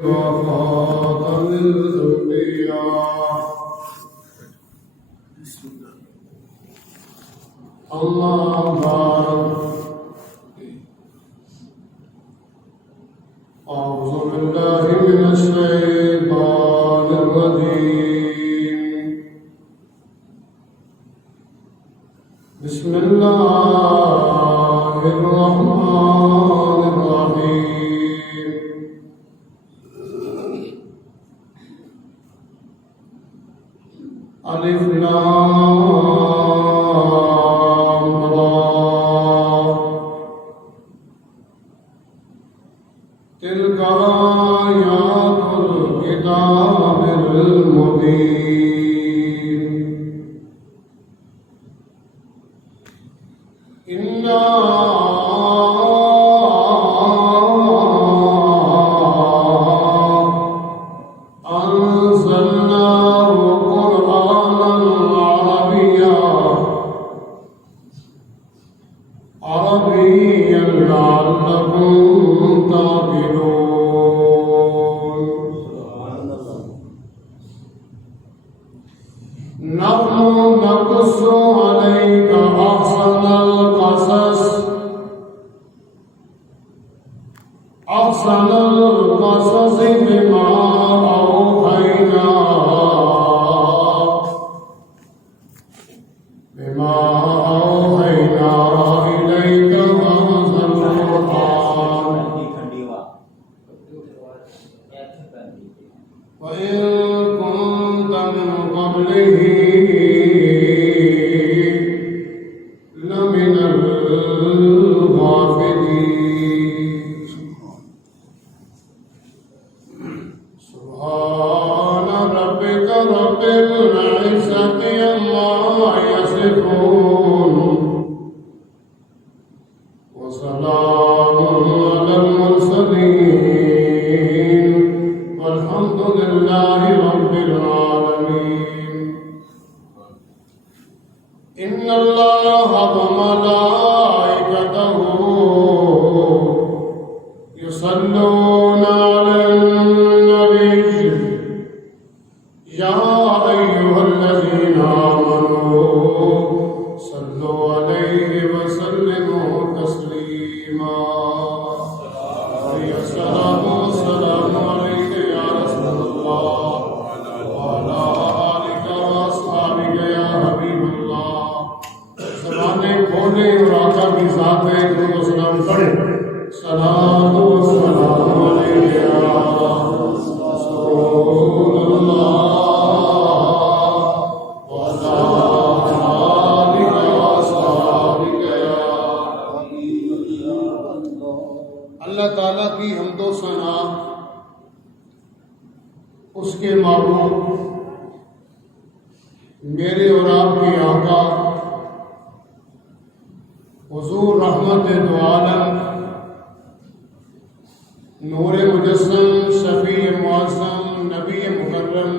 وخاتم الأنبياء أما بعد أعوذ بالله من الشيطان الرجيم بسم الله الرحمن الرحيم ألف لام را تلك آيات الكتاب المبين إنا أنزلناه قرآنا عربيا لعلكم تعقلون نحن نقص عليك أحسن القصص بما أوحينا إليك هذا القرآن وإن كنت من قبله لمن الغافلين سبحان ربك رب العزة عما يصفون وسلام على المرسلين والحمد لله رب العالمين إن الله وملائكته يصلون على النبي يا أيها الذين آمنوا صلوا عليه وسلموا تسليما الصلاة والسلام عليك يا رسول الله وعلى آلك وأصحابك يا حبيب الله زبانیں کھولیں اور آقا کی ذات میں درود و سلام پڑھیں صلاۃ و سلام علیک یا رسول اللہ وعلی آلک وأصحابک یا حبیب اللہ۔ اللہ تعالیٰ کی حمد و ثنا اس کے معبود میرے اور آپ کے آقا حضور رحمت دو عالم نور مجسم شفیع معظم نبی مکرم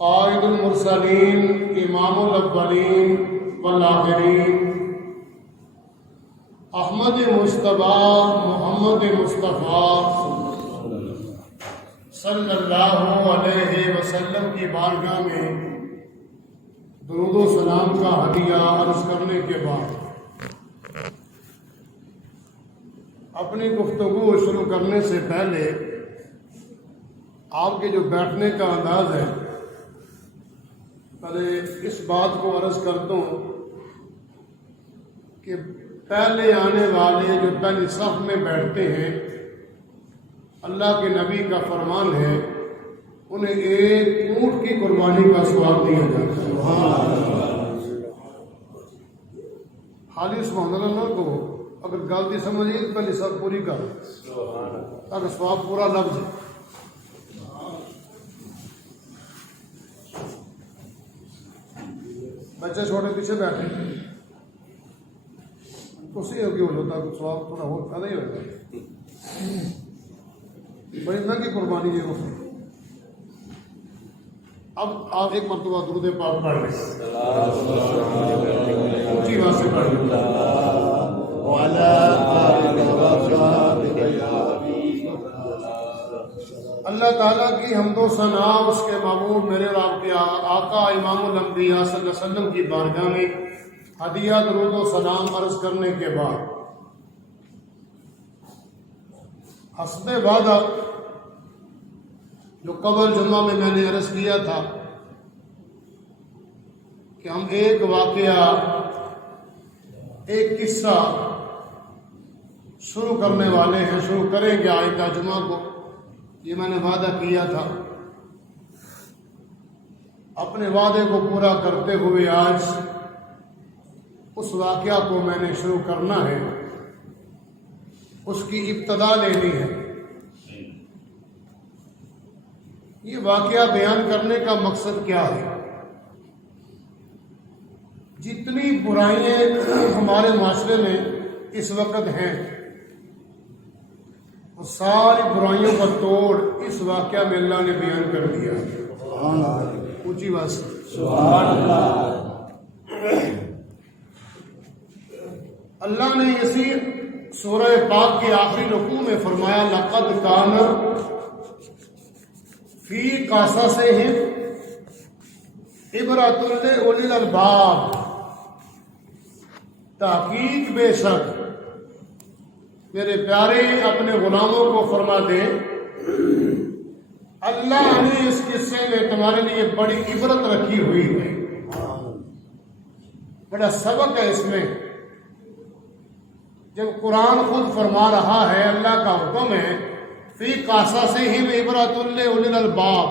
قائد المرسلین امام الاولین والآخرین احمد مجتبیٰ محمد مصطفیٰ صلی اللہ علیہ وسلم کی بارگاہ میں درود و سلام کا ہدیہ عرض کرنے کے بعد اپنی گفتگو شروع کرنے سے پہلے آپ کے جو بیٹھنے کا انداز ہے پہلے اس بات کو عرض کر دوں کہ پہلے آنے والے جو پہلی صف میں بیٹھتے ہیں اللہ کے نبی کا فرمان ہے انہیں ایک اونٹ کی قربانی کا ثواب دیا جاتا ہے۔ حالی سبحان اللہ کو اگر غلطی سمجھیے تو پہلے سب پوری کر تاکہ ثواب پورا لگ جائے۔ بچے چھوٹے پیچھے بیٹھے اسی ہوگی ہو جاتا ہے ثواب تھوڑا ہو زیادہ ہی ہوتا ہے۔ بڑی مہنگی قربانی ہے وہ۔ اب آپ ایک مرتبہ درود پاک پڑھ لیں، اونچی آواز سے پڑھ لیں۔ اللہ تعالیٰ کی حمد و ثنا اس کے معبود میرے اور آپ کے آقا امام الانبیاء صلی اللہ علیہ وسلم کی بارگاہ میں ہدیہ درود و سلام عرض کرنے کے بعد حسب وعدہ جو قبل جمعہ میں نے عرض کیا تھا کہ ہم ایک واقعہ ایک قصہ شروع کرنے والے ہیں، شروع کریں گے آئندہ جمعہ کو، یہ میں نے وعدہ کیا تھا۔ اپنے وعدے کو پورا کرتے ہوئے آج اس واقعہ کو میں نے شروع کرنا ہے، اس کی ابتدا لینی ہے۔ یہ واقعہ بیان کرنے کا مقصد کیا ہے؟ جتنی برائیاں ہمارے معاشرے میں اس وقت ہیں وہ ساری برائیوں کا توڑ اس واقعہ میں اللہ نے بیان کر دیا۔ اونچی بات سے سبحان اللہ۔ اللہ نے اسی سورہ پاک کے آخری رکوع میں فرمایا لقد کان فی قصصہم عبرۃ لأولی الالباب، تحقیق بے شک میرے پیارے اپنے غلاموں کو فرما دے اللہ نے اس قصے میں تمہارے لیے بڑی عبرت رکھی ہوئی ہے، بڑا سبق ہے اس میں۔ جب قرآن خود فرما رہا ہے، اللہ کا حکم ہے فی قصصہم عبرۃ لأولی الالباب،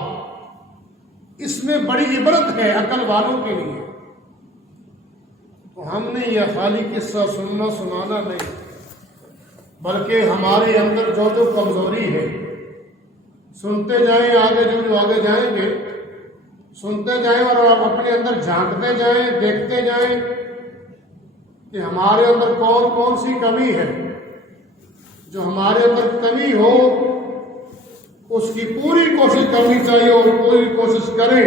اس میں بڑی عبرت ہے عقل والوں کے لیے۔ تو ہم نے یہ خالی قصہ سننا سنانا نہیں، بلکہ ہمارے اندر جو کمزوری ہے سنتے جائیں، آگے جو آگے جائیں گے سنتے جائیں اور آپ اپنے اندر جھانکتے جائیں، دیکھتے جائیں کہ ہمارے اندر کون کون سی کمی ہے۔ جو ہمارے اندر کمی ہو اس کی پوری کوشش کرنی چاہیے اور پوری کوشش کریں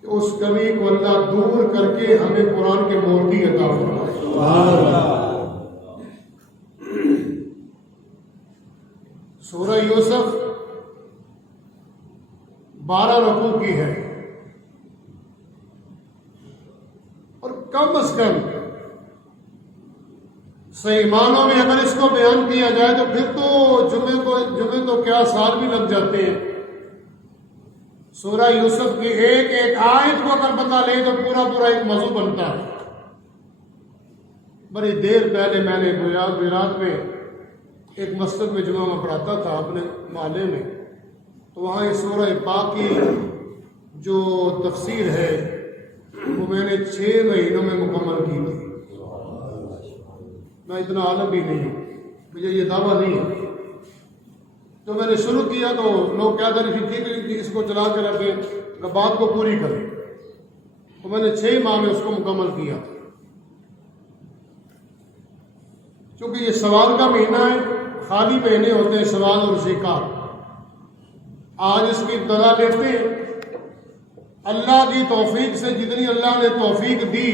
کہ اس کمی کو اللہ دور کر کے ہمیں قرآن کے مورتی عطا فرمائے۔ سورہ یوسف 12 رکوع کی ہے، اور کم از کم صحیح معنوں میں اگر اس کو بیان کیا جائے تو پھر تو جمعے تو کیا سال بھی لگ جاتے ہیں۔ سورہ یوسف کی ایک ایک آیت کو اگر بتا لیں تو پورا ایک موضوع بنتا ہے۔ بڑی دیر پہلے میں نے گجرات میں ایک مسجد میں جمعہ میں پڑھاتا تھا اپنے محلے میں، تو وہاں یہ سورہ پاک کی جو تفسیر ہے وہ میں نے 6 مہینوں میں مکمل کی تھی۔ میں اتنا عالم بھی نہیں ہوں، مجھے یہ دعویٰ نہیں ہے۔ تو میں نے شروع کیا تو لوگ کہتے ہیں کہ اس کو چلا کے رکھیں، بات کو پوری کریں، تو میں نے 6 ماہ میں اس کو مکمل کیا۔ چونکہ یہ سوال کا مہینہ ہے، خالی مہینے ہوتے ہیں سوال اور ذکر۔ آج اس کی ابتدا لیتے ہیں۔ اللہ کی توفیق سے جتنی اللہ نے توفیق دی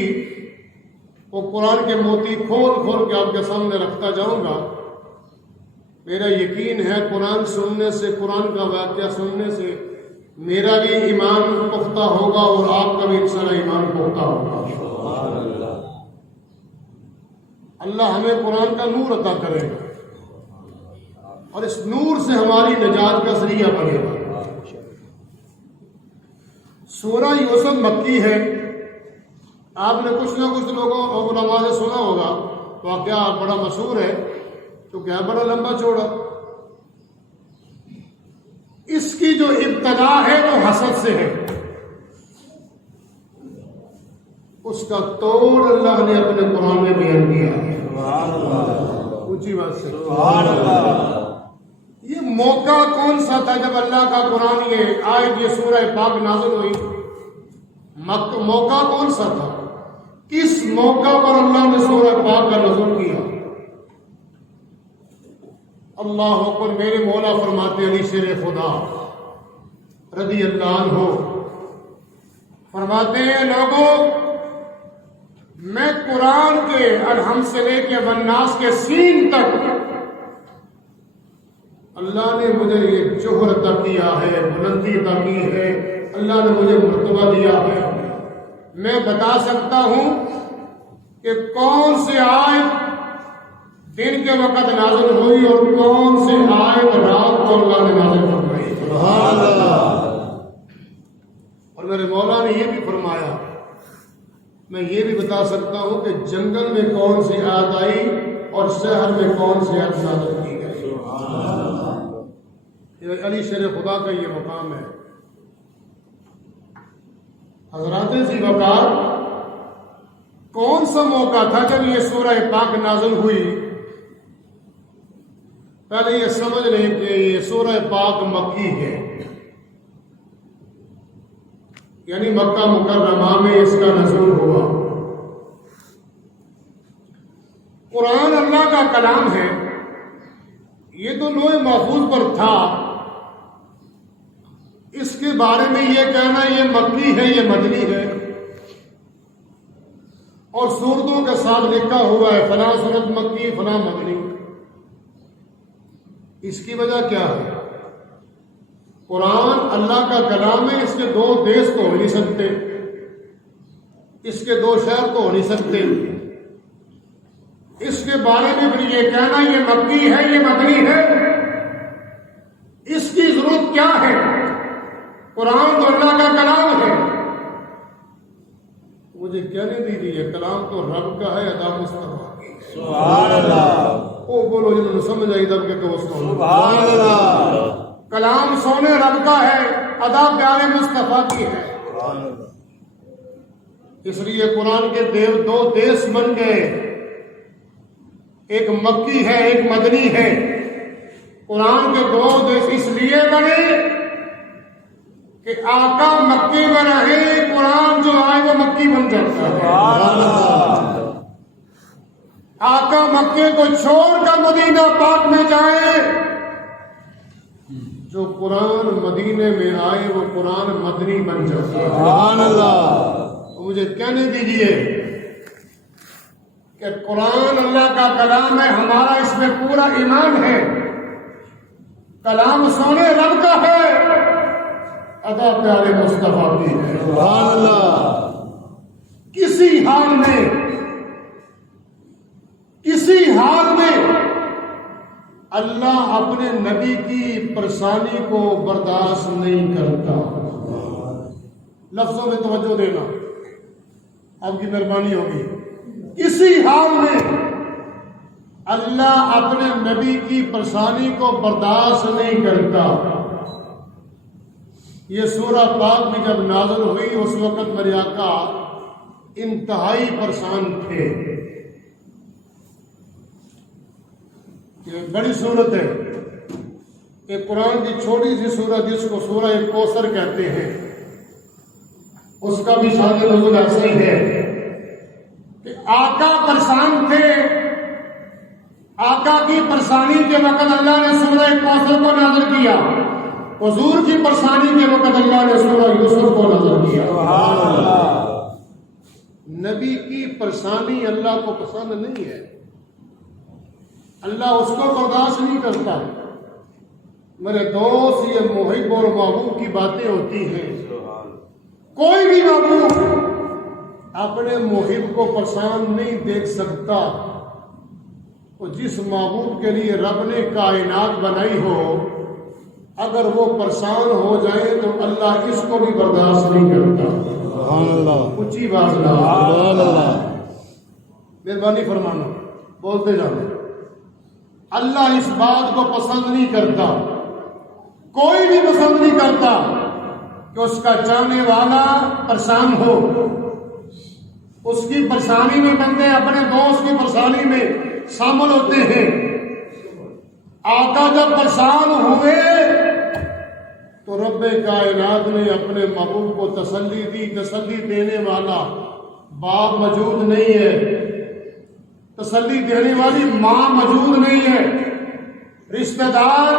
وہ قرآن کے موتی کھول کے آپ کے سامنے رکھتا جاؤں گا۔ میرا یقین ہے قرآن سننے سے، قرآن کا واقعہ سننے سے میرا بھی ایمان پختہ ہوگا اور آپ کا بھی انشاءاللہ ایمان پختہ ہوگا۔ اللہ ہمیں قرآن کا نور عطا کرے گا اور اس نور سے ہماری نجات کا ذریعہ بنے گا۔ سورہ یوسف مکی ہے۔ آپ نے کچھ نہ کچھ لوگوں علماء سے سنا ہوگا، واقعہ بڑا مشہور ہے کیونکہ ہے بڑا لمبا چوڑا۔ اس کی جو ابتدا ہے وہ حسد سے ہے، اس کا توڑ اللہ نے اپنے قرآن میں بیان کیا ہے۔ اونچی بات سے سبحان اللہ۔ یہ موقع کون سا تھا جب اللہ کا قرآن یہ آیت یہ سورہ پاک نازل ہوئی؟ موقع کون سا تھا؟ کس موقع پر اللہ نے سورہ پاک کا نزول کیا؟ اللہ اکبر۔ میرے مولا فرماتے علی شیر خدا رضی اللہ عنہ فرماتے ہیں، لوگوں میں قرآن کے الحمد سے لے کے والناس کے سین تک اللہ نے مجھے یہ جوہر عطا کیا ہے، بلندی عطا کی ہے، اللہ نے مجھے مرتبہ دیا ہے، میں بتا سکتا ہوں کہ کون سے آیت دن کے وقت نازل ہوئی اور کون سے آیت رات کو اللہ نے نازل فرمائی۔ سبحان اللہ۔ اور میرے مولا نے یہ بھی فرمایا، میں یہ بھی بتا سکتا ہوں کہ جنگل میں کون سی آیت آئی اور شہر میں کون سی آیت نازل کی گئی۔ یہ علی شیر خدا کا یہ مقام ہے۔ حضرات ذی وقار، کون سا موقع تھا جب یہ سورہ پاک نازل ہوئی؟ پہلے یہ سمجھ لیں کہ یہ سورہ پاک مکی ہے، یعنی مکہ مکرمہ میں اس کا نزول ہوا۔ قرآن اللہ کا کلام ہے، یہ تو لوح محفوظ پر تھا، اس کے بارے میں یہ کہنا یہ مکی ہے یہ مدنی ہے، اور سورتوں کے ساتھ لکھا ہوا ہے فلاں سورت مکی فلاں مدنی، اس کی وجہ کیا ہے؟ قرآن اللہ کا کلام ہے، اس کے دو دیش تو ہو نہیں سکتے، اس کے دو شہر تو ہو نہیں سکتے، اس کے بارے میں پھر یہ کہنا یہ مکی ہے یہ مدنی ہے، اس کی ضرورت کیا ہے؟ قرآن تو اللہ کا کلام ہے۔ مجھے کہنے دیجیے، کلام تو رب کا ہے، ادا مصطفیٰ کی ہے۔ سبحان اللہ۔ وہ بولو جنہوں نے سمجھ آئی دب کے تو سبحان اللہ۔ کلام سونے رب کا ہے، ادا پیارے مصطفیٰ کی ہے۔ اس لیے قرآن کے دو دیش بن گئے، ایک مکی ہے ایک مدنی ہے۔ قرآن کے دو دیش اس لیے بنے کہ آقا مکی میں رہے، قرآن جو آئے وہ مکی بن جاتا ہے۔ آقا مکے کو چھوڑ کر مدینہ پاک میں جائے، جو قرآن مدینے میں آئے وہ قرآن مدنی بن جاتا ہے۔ سبحان اللہ۔ مجھے کہنے دیجئے کہ قرآن اللہ کا کلام ہے، ہمارا اس میں پورا ایمان ہے، کلام سونے رب کا ہے، ادا پیارے مصطفیٰ کی ہے۔ سبحان اللہ۔ کسی حال میں اللہ اپنے نبی کی پریشانی کو برداشت نہیں کرتا۔ لفظوں میں توجہ دینا، آپ کی مہربانی ہوگی۔ کسی حال میں اللہ اپنے نبی کی پریشانی کو برداشت نہیں کرتا۔ یہ سورہ پاک میں جب نازل ہوئی اس وقت میرے آقا انتہائی پریشان تھے۔ یہ بڑی سورت ہے، ایک قرآن کی چھوٹی سی سورت جس کو سورہ کوثر کہتے ہیں، اس کا بھی شان نزول ایسا ہی ہے کہ آقا پریشان تھے، آقا کی پریشانی کے وقت اللہ نے سورہ کوثر کو نازل کیا، حضور کی پریشانی کے وقت اللہ نے سورہ یوسف کو نازل کیا۔ سبحان اللہ۔ نبی کی پریشانی اللہ کو پسند نہیں ہے، اللہ اس کو برداشت نہیں کرتا۔ میرے دوست، یہ محب اور محبوب کی باتیں ہوتی ہیں، کوئی بھی محبوب اپنے محب کو پریشان نہیں دیکھ سکتا۔ تو جس محبوب کے لیے رب نے کائنات بنائی ہو، اگر وہ پریشان ہو جائے تو اللہ اس کو بھی برداشت نہیں کرتا۔ سبحان اللہ۔ اونچی بات ہے۔ سبحان اللہ۔ مہربانی فرمانا، بولتے جانا۔ اللہ اس بات کو پسند نہیں کرتا، کوئی بھی پسند نہیں کرتا کہ اس کا چاہنے والا پریشان ہو۔ اس کی پریشانی میں بندے اپنے دوست کی پریشانی میں شامل ہوتے ہیں۔ آقا جب پریشان ہوئے تو رب کائنات نے اپنے محبوب کو تسلی دی۔ تسلی دینے والا باپ موجود نہیں ہے، تسلی دینے والی ماں موجود نہیں ہے، رشتہ دار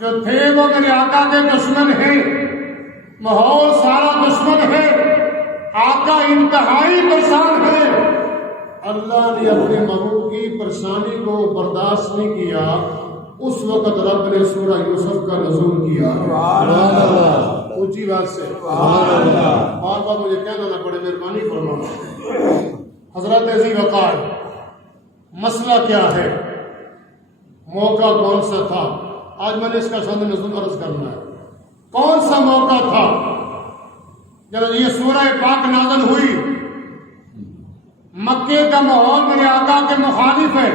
جو تھے وہ میرے آقا کے دشمن ہیں، ماحول سارا دشمن ہے، آقا انتہائی پریشان ہے۔ اللہ نے اپنے محبوب کی پریشانی کو برداشت نہیں کیا، اس وقت رب نے سورہ یوسف کا نزول کیا۔ اونچی بات سے بار بار مجھے کہنا نہ پڑے، مہربانی فرمانا۔ حضرت ذی وقار، مسئلہ کیا ہے، موقع کون سا تھا؟ آج میں نے اس کا سند نزول عرض کرنا ہے۔ کون سا موقع تھا جب یہ سورہ پاک نازل ہوئی؟ مکے کا ماحول میرے آقا کے مخالف ہے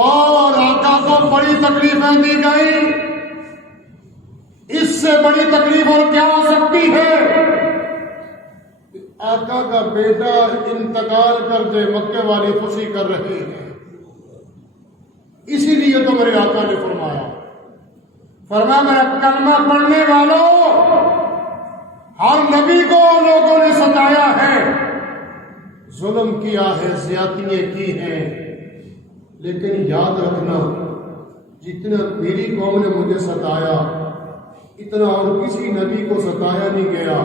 اور آقا کو بڑی تکلیفیں دی گئی۔ اس سے بڑی تکلیف اور کیا ہو سکتی ہے؟ آقا کا بیٹا انتقال کر دے، مکے والی خوشی کر رہے ہیں۔ اسی لیے تو میرے آقا نے فرمایا میرا کلمہ پڑھنے والوں، ہر نبی کو لوگوں نے ستایا ہے، ظلم کیا ہے، زیادتیاں کی ہیں، لیکن یاد رکھنا جتنا میری قوم نے مجھے ستایا اتنا اور کسی نبی کو ستایا نہیں گیا۔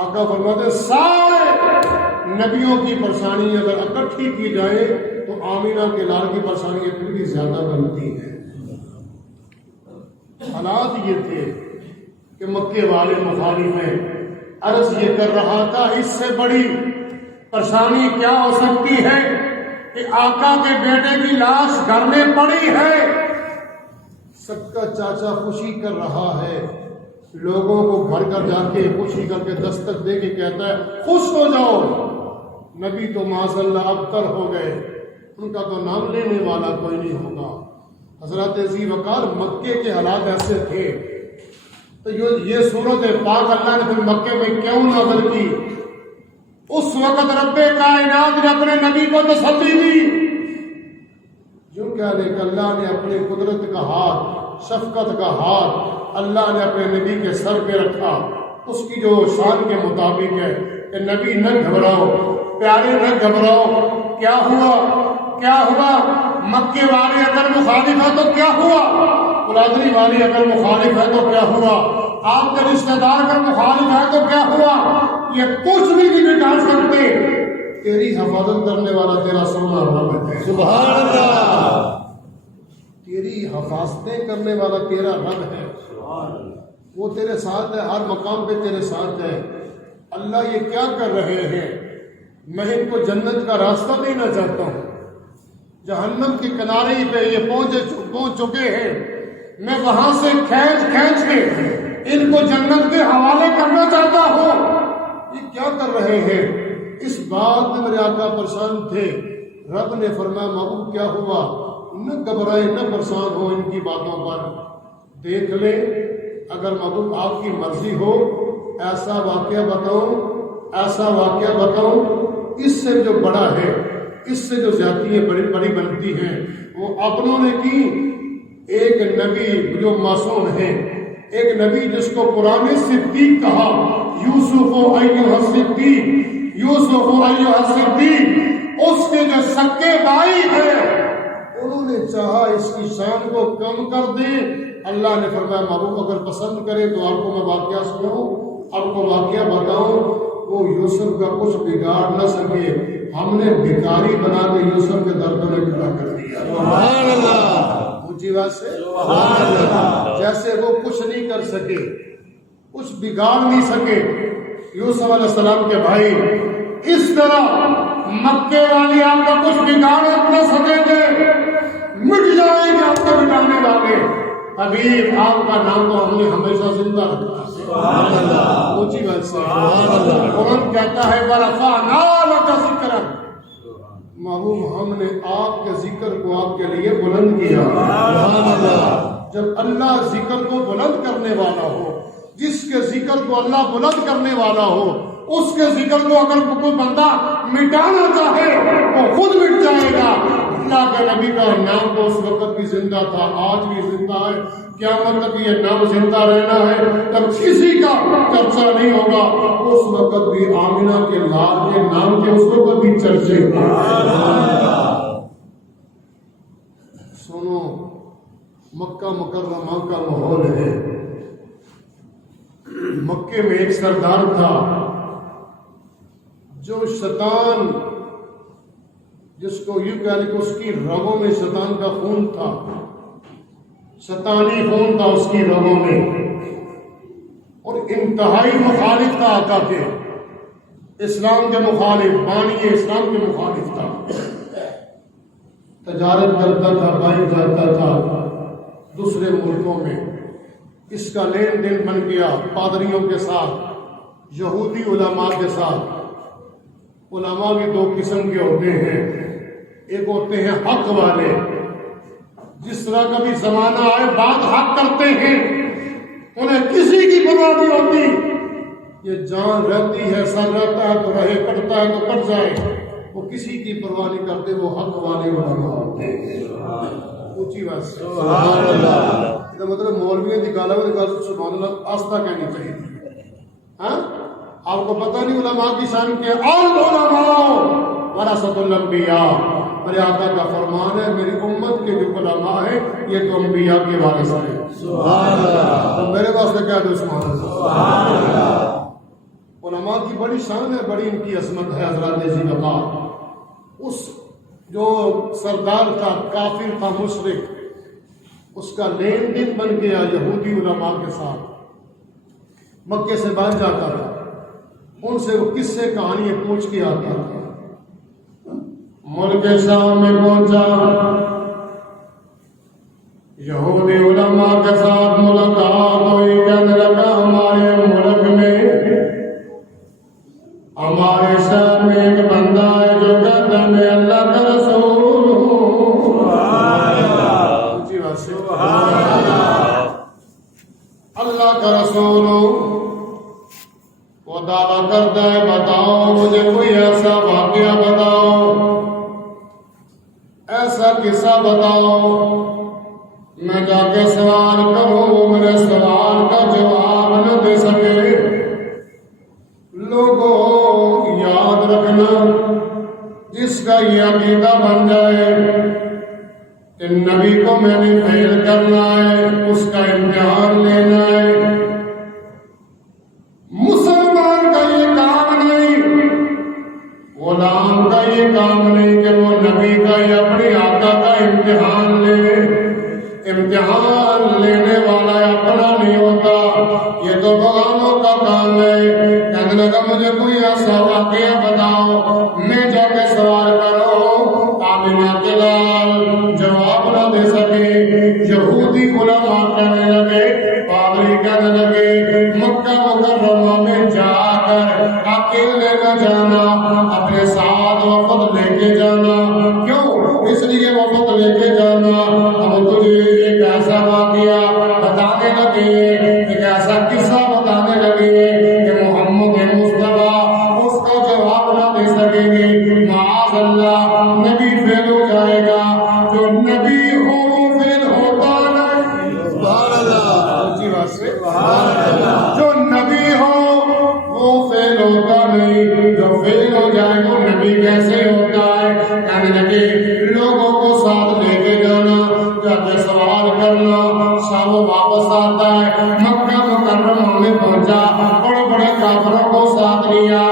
آقا فرماتے سارے نبیوں کی پریشانی اگر اکٹھی کی جائے تو آمینہ کے لال کی پریشانیاں پھر بھی زیادہ بنتی ہیں۔ حالات یہ تھے کہ مکے والے مخالف ہیں۔ عرض یہ کر رہا تھا اس سے بڑی پریشانی کیا ہو سکتی ہے کہ آقا کے بیٹے کی لاش گھر میں پڑی ہے، سب کا چاچا خوشی کر رہا ہے، لوگوں کو گھر گھر جا کے خوشی کر کے دستک دے کے کہتا ہے خوش ہو جاؤ۔ نبی تو معاذ اللہ ابتر ہو گئے، ان کا تو نام لینے والا کوئی نہیں ہوگا۔ حضرت ذی وقار مکے کے حالات ایسے تھے تو یہ سورت پاک اللہ نے پھر مکے میں کیوں نازل کی؟ اس وقت رب کائنات نے اپنے نبی کو تسلی دی، جو کیا لے کہ اللہ نے اپنی قدرت کا ہاتھ، شفقت کا ہاتھ اللہ نے اپنے نبی کے سر پہ رکھا، اس کی جو شان کے مطابق ہے کہ نبی نہ گھبراؤ، پیارے نہ گھبراؤ۔ کیا ہوا؟ مکے والے اگر مخالف ہے تو کیا ہوا؟ برادری والی اگر مخالف ہے تو کیا ہوا؟ آپ کے رشتہ دار اگر مخالف ہے تو کیا ہوا؟ یہ کچھ بھی نہیں بگاڑ سکتے، تیری حفاظت کرنے والا تیرا سونا رب ہے۔ سبحان اللہ، تیری حفاظتیں کرنے والا تیرا رب ہے، وہ تیرے ساتھ ہے، ہر مقام پہ تیرے ساتھ ہے۔ اللہ یہ کیا کر رہے ہیں؟ میں ان کو جنت کا راستہ دینا چاہتا ہوں، جہنم کے کنارے پہ یہ پہنچ چکے ہیں، میں وہاں سے کھینچ کے ان کو جنت کے حوالے کرنا چاہتا ہوں۔ یہ کیا کر رہے ہیں؟ اس بات میں میرے آقا پریشان تھے۔ رب نے فرمایا محبوب کیا ہوا؟ نہ گھبرائے، نہ پریشان ہو ان کی باتوں پر، دیکھ لیں اگر محبوب آپ کی مرضی ہو ایسا واقعہ بتاؤں اس سے جو بڑا ہے، اس سے جو زیادتیاں بڑی بنتی ہیں وہ اپنوں نے کی۔ ایک نبی جو معصوم ہے، ایک نبی جس کو قرآن نے صدیق کہا، یوسف ایھا الصدیق، اس کے جو سکے بھائی ہیں انہوں نے چاہا اس کی شان کو کم کر دیں۔ اللہ نے فرمایا محبوب اگر پسند کرے تو آپ کو میں واقعہ سناؤں، آپ کو واقعہ بتاؤں، وہ یوسف کا کچھ بگاڑ نہ سکے، ہم نے بھکاری بنا کے یوسف کے در پہ کھڑا کر دیا۔ سبحان اللہ، اونچی بات سے سبحان اللہ۔ جیسے وہ کچھ نہیں کر سکے، کچھ بگاڑ نہیں سکے یوسف علیہ السلام کے بھائی، اس طرح مکے والی آپ کا کچھ بگاڑ نہ سکیں گے، مٹ جائیں گے آپ کو مٹانے والے۔ حبیب آپ کا نام تو ہم نے ہمیشہ زندہ رکھا۔ سبحان اللہ، اونچی بات سے سبحان اللہ۔ قرآن کہتا ہے وَرَفَعْنَا لَكَ ذِكْرَكَ، محبوب ہم نے آپ کے ذکر کو آپ کے لیے بلند کیا۔ سبحان اللہ، جب اللہ ذکر کو بلند کرنے والا ہو، جس کے ذکر کو اللہ بلند کرنے والا ہو، اس کے ذکر کو اگر کوئی بندہ مٹانا چاہے وہ خود مٹ جائے گا۔ اللہ کے نبی کا نام تو اس وقت بھی زندہ تھا، آج بھی زندہ ہے، قیامت تک یہ نام زندہ رہنا ہے، تب کسی کا چرچا نہیں ہوگا۔ اس وقت بھی آمینہ کے لال کے نام کے اس وقت بھی چرچے ہیں۔ سنو، مکہ مکرمہ کا ماحول ہے۔ مکے میں ایک سردار تھا جو شیطان جس کو یوں کہہ لیں کہ اس کی رگوں میں شیطان کا خون تھا، شیطانی خون تھا اس کی رگوں میں، اور انتہائی مخالف تھا آقا کے، اسلام کے مخالف، بانی اسلام کے مخالف تھا، تجارت کرتا تھا، بائک جاتا تھا دوسرے ملکوں میں، اس کا لین دین بن گیا پادریوں کے ساتھ، یہودی علماء کے ساتھ۔ علماء بھی دو قسم کے ہوتے ہیں، ایک ہوتے ہیں حق والے، جس طرح کبھی زمانہ آئے بات حق کرتے ہیں، انہیں کسی کی پرواہ نہیں ہوتی، یہ جان رہتی ہے سر رہتا ہے تو رہے، کٹتا ہے تو کٹ جائے، وہ کسی کی پرواہ نہیں کرتے، وہ حق والے علماء ہوتے ہیں۔ اونچی بات سبحان اللہ، مطلب مولویوں کی گالا سبحان اللہ آستہ کہنی چاہیے۔ ہاں آپ کو پتہ نہیں علماء کی شان کے العلماء ورثۃ الانبیاء، میرے آقا کا فرمان ہے میری امت کے جو علماء ہیں یہ تو انبیاء کے وارث ہیں۔ سبحان اللہ، تو میرے واسطے کہہ دو سبحان اللہ۔ سبحان اللہ، علماء کی بڑی شان ہے، بڑی ان کی عظمت ہے۔ حضرات ذی وقار، اس جو سردار تھا، کافر تھا، مشرک، اس کا لین دین بن گیا یہودی علماء کے ساتھ، مکے سے باہر جاتا تھا، ان سے وہ قصے کہانیاں پوچھ کے آتا تھا۔ ملک شام میں پہنچا، یہودی علماء کے ساتھ ملاقات ہوئی، کہنے لگا ہمارے ملک میں، ہمارے شہر میں ایک بندہ ہے جو کہتا میں اللہ کا رسول ہوں۔ اللہ کا رسول ہوں، وہ دعویٰ کرتا ہے بتاؤ مجھے کوئی ایسا واقعہ بتاؤ، ایسا قصہ بتاؤ میں جا کے سوال کروں، وہ میرے سوال کا جواب نہ دے سکے۔ لوگوں یاد رکھنا، جس کا یہ عقیدہ بن جائے کہ نبی کو میں نے فیل کرنا ہے، اس کا امتحان لینا ہے، مسلمان کا یہ کام نہیں، غلام کا یہ کام نہیں کہ وہ نبی کا یا اپنے آقا کا امتحان لے۔ امتحان لینے والا اپنا نہیں ہوتا، یہ تو بغانوں کا کام ہے۔ کہنے لگا مجھے کوئی ایسا واقعہ بتاؤ میں جا کے سوال کروں، آمنہ کے لال جواب نہ دے سکے۔ یہودی علماء کہنے لگے، پادری کہنے لگے، مکہ مکرمہ میں جا کر اکیلے نہ جانا، اپنے ساتھ وفد لے کے جانا۔ کیوں؟ اس لیے وفد لے کے جانا، ہم تجھے ایک ایسا واقعہ بتانے لگے، ایک ایسا قصہ بتانے لگے کہ محمد مصطفیٰ اس کا جواب نہ دے سکیں گے۔ معاذ اللہ، نبی فیل ہو جائے گا، جو نبی ہو وہ فیل ہوتا نہیں۔ سبحان اللہ، اونچی بات سے سبحان اللہ، جو نبی ہو وہ فیل ہوتا نہیں، جو فیل ہو جائے وہ نبی کیسے ہوتا ہے؟ کہنے لگے لوگوں کو ساتھ لے کے جانا، جا کے سوال کرنا، شام واپس آتا ہے، مکہ مکرمہ میں پہنچا، بڑے بڑے کافروں کو ساتھ لیا،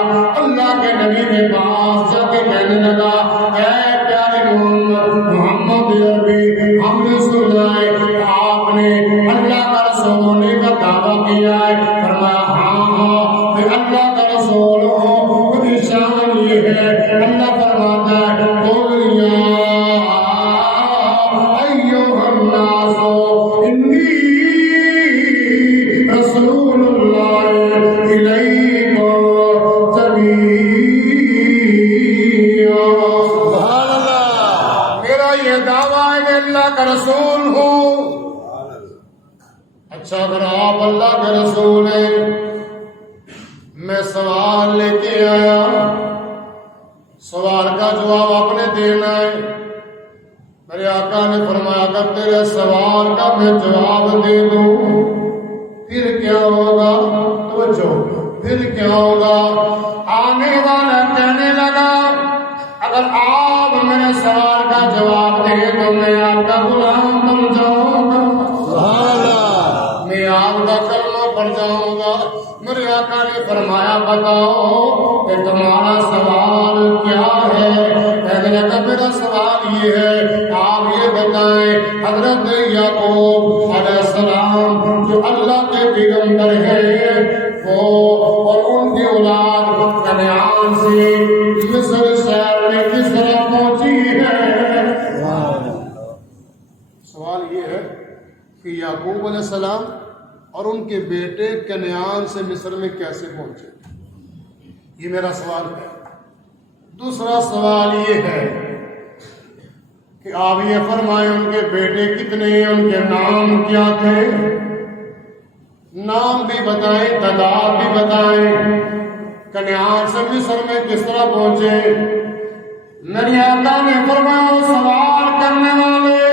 اللہ کے نبی کے پاس جا کے کہنے لگا اے پیارے محمد عربی، ہم نے سنا ہے آپ نے اللہ کا رسول ہونے کا دعویٰ کیا ہے۔ فرمایا ہاں میں اللہ کا رسول ہوں، میری شان یہ ہے۔ اللہ فرماتا ہے قل یا ایھا الناس انی رسول اللہ الیکم جمیعا۔ سبحان اللہ، میرا یہ دعویٰ ہے کہ اللہ کا رسول ہوں۔ اچھا اگر آپ اللہ کے رسول ہیں، میں سوال لے کے آیا، سوال کا جواب آپ نے دینا ہے۔ میرے آقا نے فرمایا کہ تیرے سوال کا میں جواب دے دوں پھر کیا ہوگا؟ توجہ، پھر کیا ہوگا؟ آنے والا کہنے لگا اگر آپ میرے سوال کا جواب دیں تو میں آپ کا غلام بن جاؤں گا، میں آپ کا کلمہ پڑھ جاؤں گا۔ میرے آقا نے فرمایا بتاؤ کہ تمہارا سوال کیا ہے؟ کہنے لگا میرا یعقوب علیہ السلام جو اللہ کے پیغمبر ہیں وہ اور ان کی اولاد کنعان سے مصر شہر میں کس طرح پہنچی ہے؟ سوال یہ ہے کہ یعقوب علیہ السلام اور ان کے بیٹے کنعان سے مصر میں کیسے پہنچے؟ یہ میرا سوال ہے۔ دوسرا سوال یہ ہے کہ آپ یہ فرمائیں ان کے بیٹے کتنے ہیں، ان کے نام کیا تھے؟ نام بھی بتائیں، تعداد بھی بتائیں، کنعان سے مصر میں کس طرح پہنچے؟ میرے آقا نے فرمایا سوال کرنے والے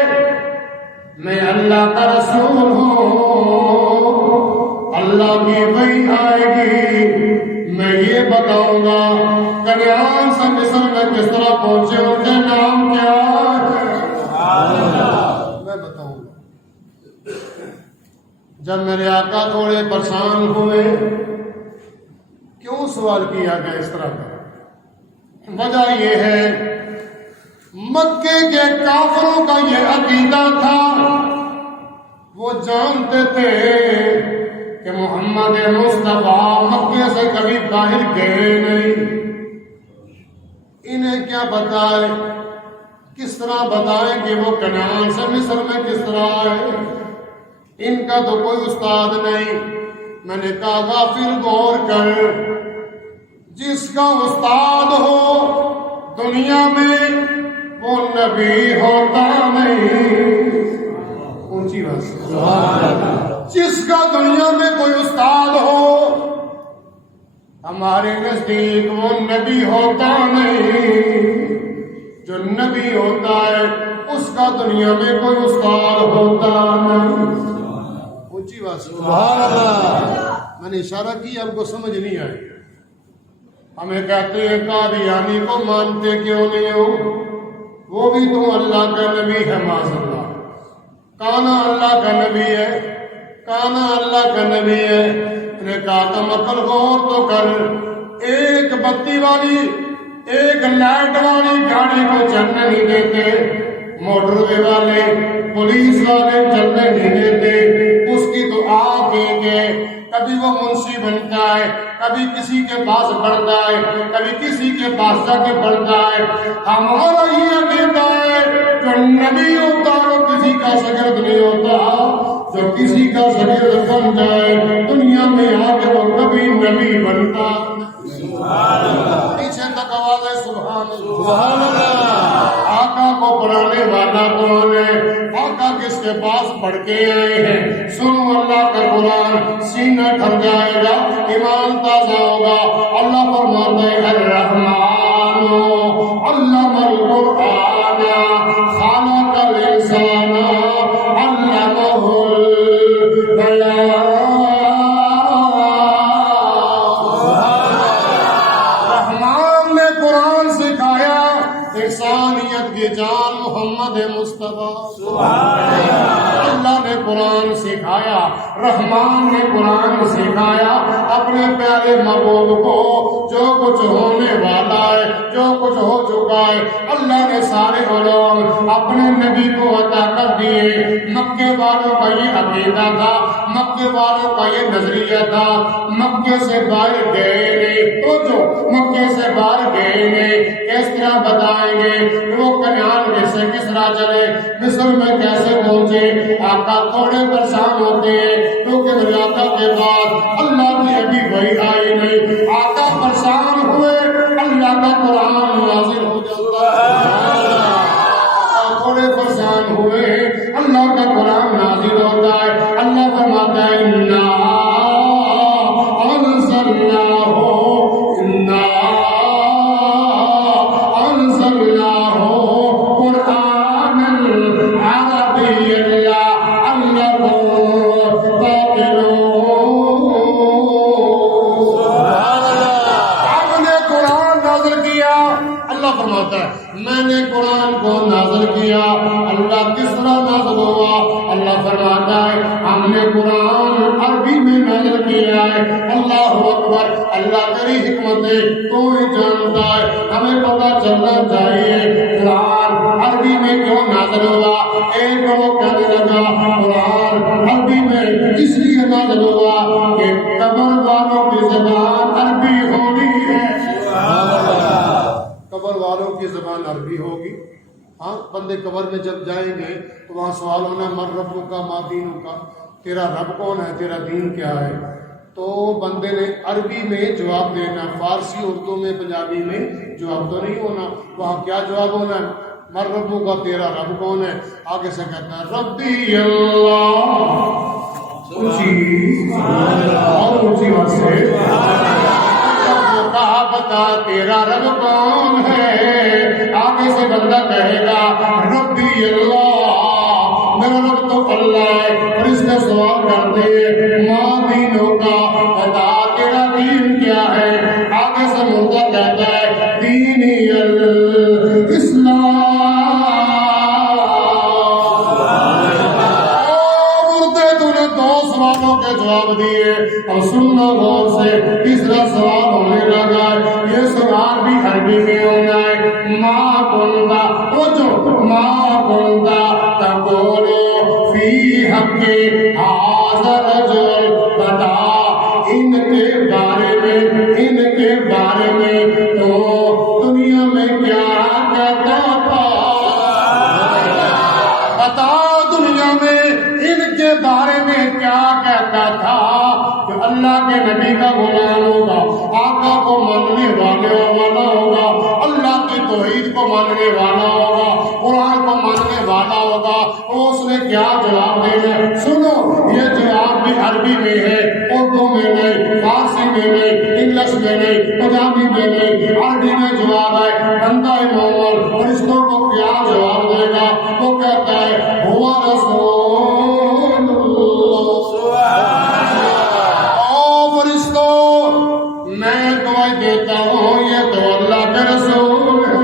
میں اللہ کا رسول ہوں، اللہ کی وحی آئے گی میں یہ بتاؤں گا کنعان سے مصر میں کس طرح پہنچے، ان کے نام کیا ہے میں بتاؤں گا۔ جب میرے آقا تھوڑے پریشان ہوئے، کیوں سوال کیا گیا اس طرح کا؟ وجہ یہ ہے مکے کے کافروں کا یہ عقیدہ تھا، وہ جانتے تھے کہ محمد مصطفیٰ مکے سے کبھی باہر گئے نہیں۔ انہیں کیا بتائے، کس طرح بتائیں کہ وہ کنعان سے مصر میں کس طرح آئے؟ ان کا تو کوئی استاد نہیں۔ میں نے کہا غافل غور کر، جس کا استاد ہو دنیا میں وہ نبی ہوتا نہیں۔ اونچی بات سے، جس کا دنیا میں کوئی استاد ہو ہمارے نزدیک وہ نبی ہوتا نہیں۔ جو نبی ہوتا ہے اس کا دنیا میں کوئی استاد ہوتا نہیں۔ اونچی بات سے، میں نے اشارہ کیا، آپ کو سمجھ نہیں آئی۔ ہمیں کہتے ہیں قادیانی کو مانتے کیوں نہیں ہو؟ وہ بھی تو اللہ کا نبی ہے، معاذ اللہ۔ کانا اللہ کا نبی ہے، کانا اللہ کا نبی ہے۔ نے کہا تم عقل غور تو کر، ایک بتی والی ایک لائٹ والی گاڑی کو چلنے نہیں دیتے، موٹر وے والے پولیس والے چلنے نہیں دیتے، اس کی تو آگ ہے، کبھی وہ منشی بنتا ہے، کبھی کسی کے پاس پڑھتا ہے، کبھی کسی کے پاس جا کے پڑھتا ہے۔ ہمارا یہ عقیدہ ہے جو نبی ہوتا وہ کسی کا شاگرد نہیں ہوتا، جو کسی کا شاگرد بن جائے دنیا میں آ کے وہ کبھی نبی بنتا۔ پیچھے تک آواز ہے سبحان اللہ۔ آقا کو پڑھانے والا کون ہے؟ آقا کس کے پاس پڑھ کے آئے ہیں؟ سنو اللہ کا قرآن، سینہ ٹھر جائے گا، ایمان تازہ ہوگا۔ اللہ فرماتا ہے الرحمن علم القرآن خلق الانسان علمہ البیان۔ رحمان نے قرآن سکھایا، انسانیت کی جان محمد مصطفیٰ۔ اللہ نے قرآن سکھایا، رحمان نے قرآن سکھایا اپنے پیارے محبوب کو۔ جو کچھ ہونے والا ہے، جو کچھ ہو چکا ہے، اللہ نے سارے علوم اپنے نبی کو عطا کر دیے۔ مکے والوں کا یہ عقیدہ تھا، مکے والوں کا یہ نظریہ تھا، مکے سے باہر گئے نہیں تو جو مکے سے باہر گئے نہیں، کس طرح بتائیں گے کہ وہ کنعان میں سے کس طرح چلے، مصر میں کیسے پہنچے؟ آقا تھوڑے پریشان ہوتے ہیں کیونکہ میرے آقا کے بعد اللہ کی ابھی وحی آئی نہیں۔ آقا پریشان ہوئے، اللہ کا قرآن نازل ہو جاتا ہے۔ آقا تھوڑے پریشان ہوئے، اللہ کا قرآن نازل ہوتا ہے۔ اللہ فرماتا ہے انا انزلناہ انا انزلناہ قرآنا عربیا لعلکم تعقلون۔ ہم نے قرآن نازل کیا، اللہ فرماتا ہے میں نے قرآن کو نازل کیا۔ اللہ کس طرح نازل ہوا؟ اللہ فرماتا ہے ہم نے قرآن عربی میں نازل کیا ہے۔ اللہ اکبر، اللہ تیری حکمت ہے، تو ہی جانتا ہے۔ ہمیں پتہ چلنا چاہیے قرآن عربی میں کیوں نازل ہوا۔ ایک وہ کہنے لگا قرآن عربی میں اس لیے نازل ہوا کہ قبر والوں کی زبان عربی ہونی ہے. قبر والوں کی زبان عربی ہوگی. ہاں بندے قبر میں جب جائیں گے تو وہاں سوال ہونا من ربوں کا ما دینوں کا، تیرا رب کون ہے، تیرا دین کیا ہے. تو بندے نے عربی میں جواب دینا، فارسی اردو میں پنجابی میں جواب تو نہیں ہونا. وہاں کیا جواب ہونا ہے؟ من ربوں کا، تیرا رب کون ہے. آگے سے کہتا ہے ربی اللہ، اونچی اور اونچی بات سے کہا بتا تیرا رب کون ہے. آگے سے بندہ کہے گا ربی اللہ، میرا رب تو اللہ ہے. فرشتے سوال کرتے ہیں ماں دینوں کا، بتا تیرا دین کیا ہے. آگے سے مردہ کہتا ہے دینی الاسلام. مردے تو نے دو سوالوں کے جواب دیے. اور سننا غور سے تیسرا سوال ہونے لگا. یہ سوال بھی عربی میں ہونا ہے. ماں کنتا، وہ جو ماں کنتا تقولو فی حق ھذا الرجل، بتا ان کے بارے میں، ان کے بارے میں تو دنیا میں کیا کہتا تھا. بتا دنیا میں ان کے بارے میں کیا کہتا تھا. کہ اللہ کے نبی کا غلام ہوگا، آقا کو ماننے والا ہوگا، اللہ کی توحید کو ماننے والا ہوگا، قرآن کو ماننے والا ہوگا. اس نے کیا جواب دینا؟ سنو، یہ جواب بھی عربی میں ہے، اردو میں نہیں، فارسی میں نہیں، انگلش میں نہیں، پنجابی میں نہیں، عربی میں جواب ہے. بندہ مومن فرشتوں کو کیا جواب دے گا؟ وہ کہتا ہے ہوا رسول میں گواہی دیتا ہوں یہ تو اللہ کے رسول ہے.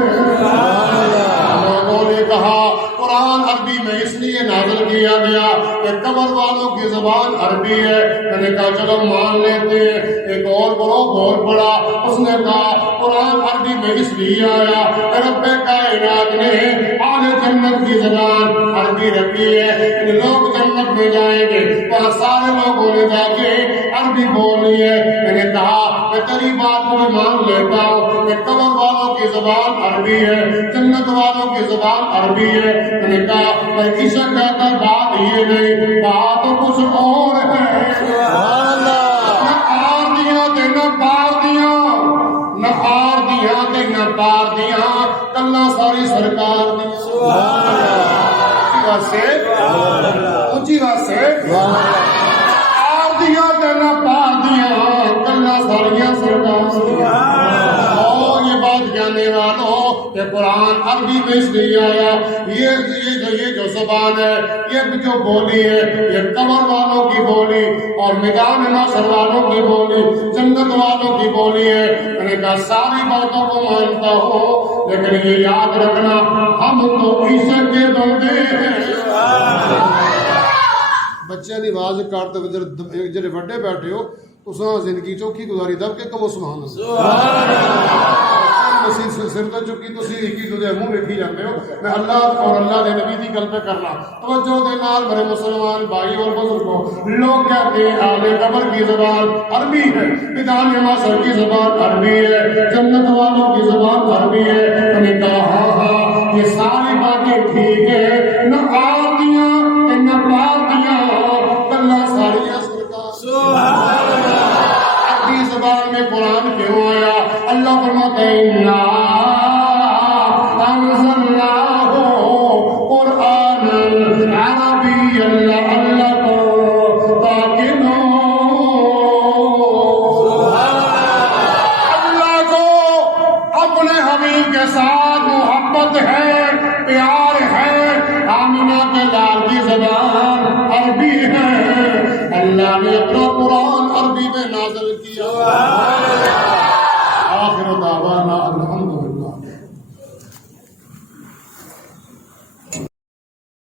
لوگوں نے کہا قرآن عربی میں اس لیے نازل کیا گیا کہ قبر والوں کی زبان عربی ہے. میں نے کہا چلو مان لیتے ہیں. ایک اور بہت بڑا اس نے کہا قرآن عربی میں اس لیے آیا کہ رب کائنات نے اہل جنت کی زبان عربی رکھی ہے. لوگ جنت میں جائیں گے وہاں سارے لوگوں نے جا کے عربی بولنی ہے. میں نے کہا میں تیری بات کو مان لیتا ہوں کہ قبر والوں کی زبان عربی ہے، جنت والوں کی زبان عربی ہے. میں نے کہا میں عشق کہتا بات یہ نہیں، بات تو کچھ اور ہے. نہ آر دیا تے نہ پار دیا، نہ آر دیا تے نہ پار دیا، کلا ساری سرکار دی. اونچی بات سے آر دیا تے نہ پار دیا، کلا ساریاں سرکار. اور یہ بات جاننے والوں کہ قرآن عربی میں اس لیے آیا. یہ جو زبان ہے، یہ جو بولی ہے، یہ قبر والوں کی بولی اور میدان محشر والوں کی بولی، جنت والوں کی بولی ہے. میں نے کہا ساری باتوں کو مانتا ہوں، لیکن یہ یاد رکھنا ہم تو عیسیٰ کے بندے ہیں. بچے دی آواز کاٹتے ہوئے جڑے بڑے بیٹھے ہو تو زندگی چوکھی گزاری دب کے کبو سبحان اللہ. سر تو چکی تو ایک منہ ویکھی جاتے ہو. میں اللہ اور اللہ کے نبی کی گل پہ کرنا توجہ دے نال میرے مسلمان بھائی اور بزرگوں. لوگ کہتے ہیں اہل قبر کی زبان عربی ہے، میدان محشر کی زبان عربی ہے، جنت والوں کی زبان عربی ہے. میں نے کہا ہاں یہ ساری باتیں ٹھیک ہے، نہ آر دیا نہ پار دیا، اللہ ساری عربی زبان میں قرآن کیوں آیا؟ اللہ فرماتا ہے انزلناہ قرآن عربی اللہ کو تاکہ اللہ کو اپنے حبیب کے ساتھ محبت ہے، پیار ہے. آمینہ کے لال کی زبان عربی ہے. اللہ نے اپنا قرآن عربی میں نازل کیا.